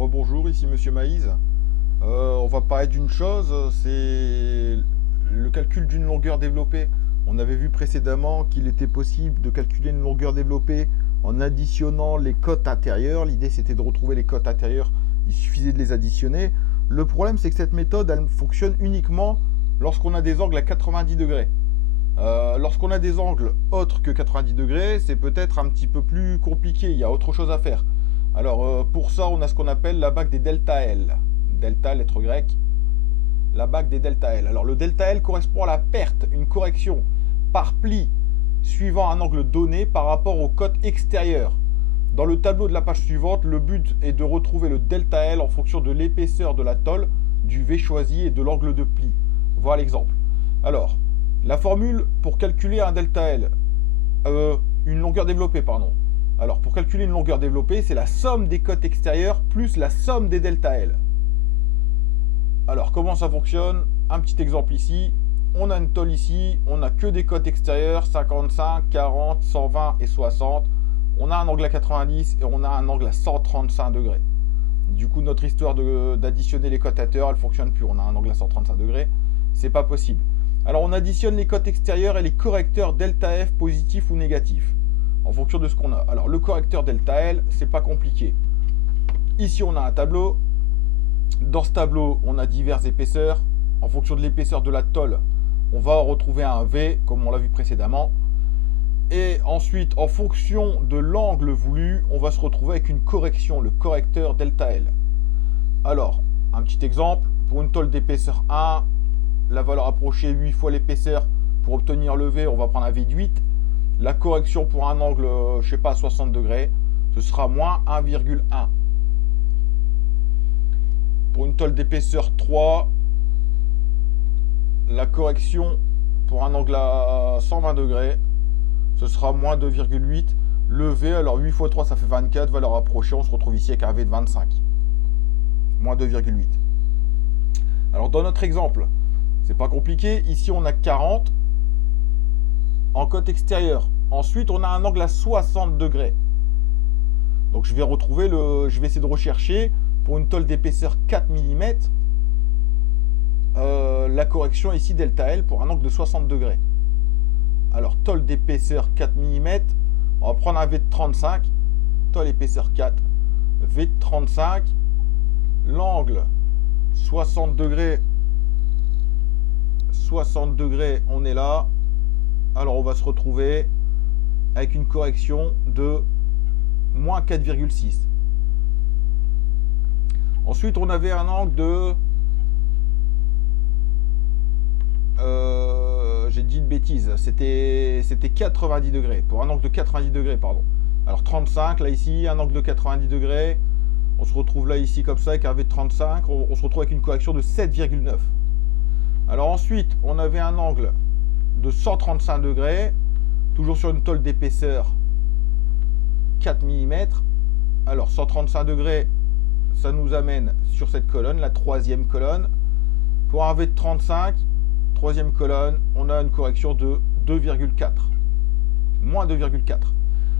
Rebonjour, ici Monsieur Maïs. On va parler d'une chose, c'est le calcul d'une longueur développée. On avait vu précédemment qu'il était possible de calculer une longueur développée en additionnant les cotes intérieures. L'idée c'était de retrouver les cotes intérieures, il suffisait de les additionner. Le problème c'est que cette méthode elle fonctionne uniquement lorsqu'on a des angles à 90 degrés. Lorsqu'on a des angles autres que 90 degrés, c'est peut-être un petit peu plus compliqué, il y a autre chose à faire. Alors pour ça, on a ce qu'on appelle la bague des delta L. Delta, lettre grecque, la bague des delta L. Alors le delta L correspond à la perte, une correction par pli suivant un angle donné par rapport aux cotes extérieures. Dans le tableau de la page suivante, le but est de retrouver le delta L en fonction de l'épaisseur de la tôle, du V choisi et de l'angle de pli. Voilà l'exemple. Alors, la formule pour calculer un delta L, une longueur développée, pardon. Alors, pour calculer une longueur développée, c'est la somme des cotes extérieures plus la somme des delta L. Alors, comment ça fonctionne? Un petit exemple ici. On a une tôle ici, on n'a que des cotes extérieures, 55, 40, 120 et 60. On a un angle à 90 et on a un angle à 135 degrés. Du coup, notre histoire d'additionner les cotes intérieures, elle ne fonctionne plus. On a un angle à 135 degrés. C'est pas possible. Alors, on additionne les cotes extérieures et les correcteurs delta F positifs ou négatifs en fonction de ce qu'on a. Alors, le correcteur delta L, c'est pas compliqué. Ici, on a un tableau. Dans ce tableau, on a diverses épaisseurs. En fonction de l'épaisseur de la tôle, on va retrouver un V, comme on l'a vu précédemment. Et ensuite, en fonction de l'angle voulu, on va se retrouver avec une correction, le correcteur delta L. Alors, un petit exemple. Pour une tôle d'épaisseur 1, la valeur approchée 8 fois l'épaisseur. Pour obtenir le V, on va prendre un V de 8. La correction pour un angle, je sais pas, 60 degrés, ce sera moins 1,1. Pour une tôle d'épaisseur 3, la correction pour un angle à 120 degrés, ce sera moins 2,8. Le V, alors 8 fois 3, ça fait 24. Valeur approchée, on se retrouve ici avec un V de 25. Moins 2,8. Alors dans notre exemple, c'est pas compliqué. Ici, on a 40 en côte extérieure. Ensuite, on a un angle à 60 degrés. Donc, je vais essayer de rechercher pour une tôle d'épaisseur 4 mm la correction ici delta L pour un angle de 60 degrés. Alors, tôle d'épaisseur 4 mm, on va prendre un V de 35. Tôle épaisseur 4, V de 35. L'angle 60 degrés. 60 degrés, on est là. Alors on va se retrouver avec une correction de moins 4,6. Ensuite, on avait un angle de... j'ai dit une bêtise, c'était 90 degrés. Pour un angle de 90 degrés, pardon. Alors 35, là ici, un angle de 90 degrés. On se retrouve là ici comme ça avec un V de 35. On se retrouve avec une correction de 7,9. Alors ensuite, on avait un angle de 135 degrés, toujours sur une tôle d'épaisseur 4 mm. Alors 135 degrés, ça nous amène sur cette colonne, la troisième colonne. Pour un V de 35, troisième colonne, on a une correction de 2,4. Moins 2,4.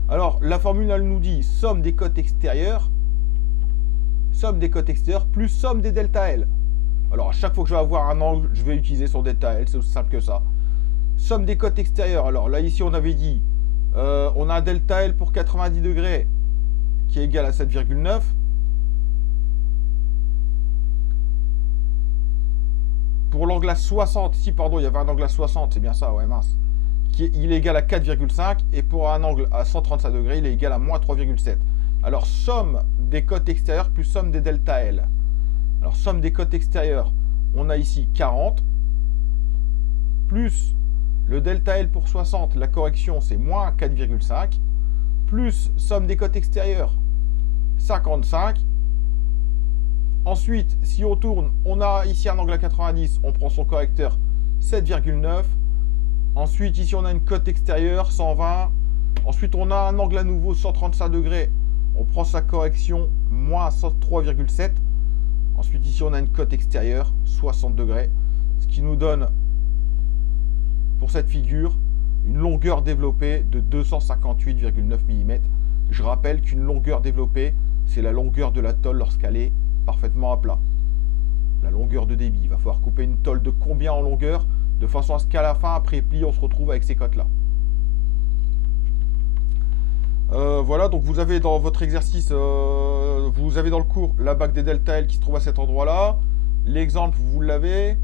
Alors la formule, elle nous dit somme des cotes extérieures, plus somme des delta L. Alors, à chaque fois que je vais avoir un angle, je vais utiliser son delta L, c'est aussi simple que ça. Somme des cotes extérieures. Alors là, ici, on avait dit, on a un delta L pour 90 degrés qui est égal à 7,9. Pour l'angle à 60, ici, pardon, il y avait un angle à 60, c'est bien ça, ouais, mince. Il est égal à 4,5. Et pour un angle à 135 degrés, il est égal à moins 3,7. Alors, somme des cotes extérieures plus somme des delta L. Alors, somme des cotes extérieures, on a ici 40, plus le delta L pour 60, la correction c'est moins 4,5, plus somme des cotes extérieures, 55. Ensuite, si on tourne, on a ici un angle à 90, on prend son correcteur 7,9. Ensuite, ici on a une cote extérieure, 120. Ensuite, on a un angle à nouveau 135 degrés, on prend sa correction, moins 3,7. Ensuite, ici, on a une cote extérieure, 60 degrés, ce qui nous donne, pour cette figure, une longueur développée de 258,9 mm. Je rappelle qu'une longueur développée, c'est la longueur de la tôle lorsqu'elle est parfaitement à plat. La longueur de débit. Il va falloir couper une tôle de combien en longueur, de façon à ce qu'à la fin, après pli, on se retrouve avec ces cotes-là. Voilà, donc vous avez dans votre exercice, vous avez dans le cours la bague des delta L qui se trouve à cet endroit-là. L'exemple, vous l'avez.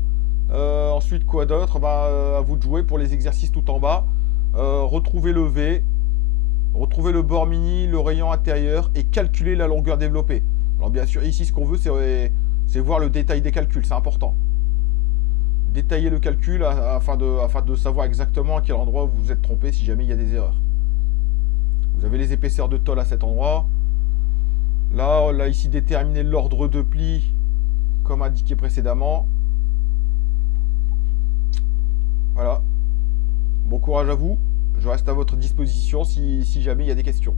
Ensuite, quoi d'autre? À vous de jouer pour les exercices tout en bas. Retrouvez le V, retrouvez le bord mini, le rayon intérieur et calculer la longueur développée. Alors bien sûr, ici, ce qu'on veut, c'est voir le détail des calculs, c'est important. Détailler le calcul afin de savoir exactement à quel endroit vous vous êtes trompé si jamais il y a des erreurs. Vous avez les épaisseurs de tôle à cet endroit. Là, on a ici déterminé l'ordre de pli comme indiqué précédemment. Voilà. Bon courage à vous. Je reste à votre disposition si jamais il y a des questions.